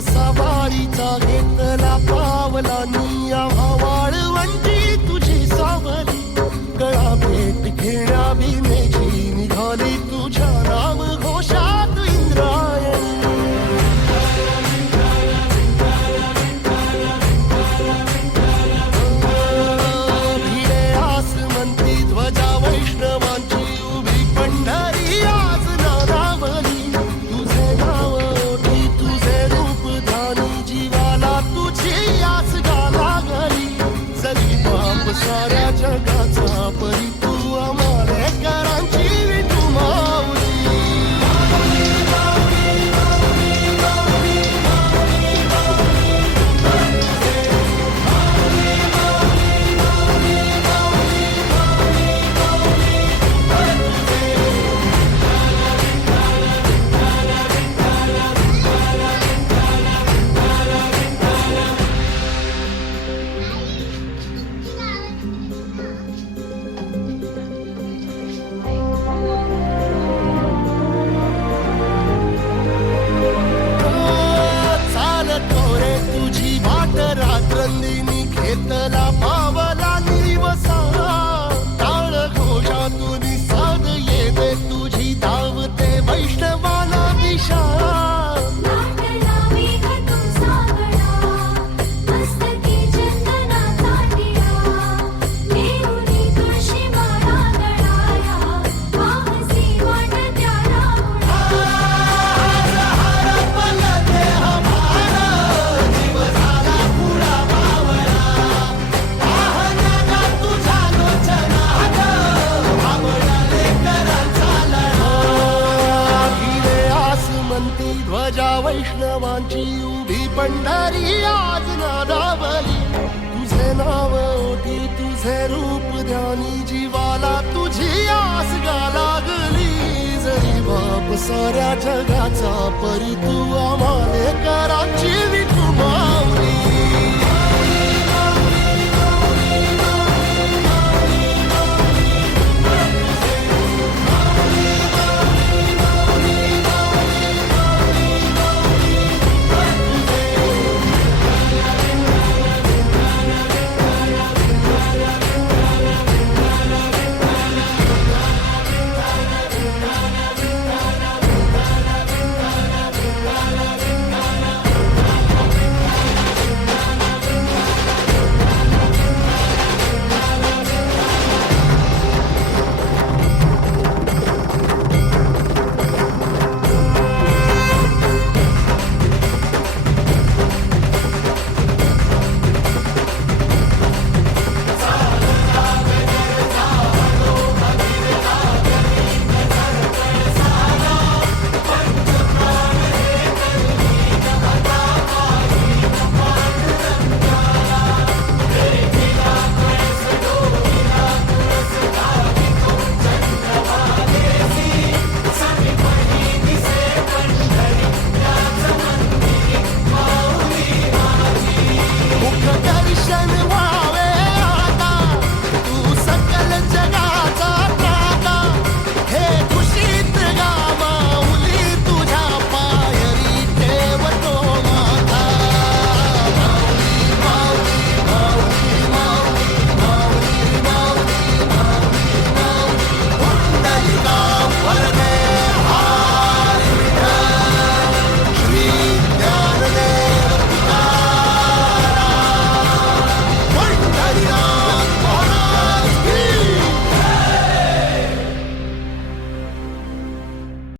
सवारीचा घेतला पावलांनी आम्हा वाळवंटी तुझी सावली गळा भेट घेण्या भीमेची निघाली तुझ्या नाम घोषात इंद्रायणी भिडे आसमंती ध्वजा वैष्णवांची उभी पंढरी आज नादावली तुझे नाव ओठी तुझे रूप ध्यानी जीवाला तुझी आस गाला गली जरी बाप साऱ्या जगाचा परी तू आमालेकरांची विठू माऊली रात्रंदिनी घेतला पावला निवसा टाळ घोषातून साध येते तुझी धावते वैष्णवाला दिशा ध्वजा वैष्णवांची उभी पंढरी आज नादावली तुझे नाव ओठी तुझे रूप ध्यानी जीवाला तुझी आस गा लागली जरी बाप साऱ्या जगाचा परी तू आम्हालेकरांची विठू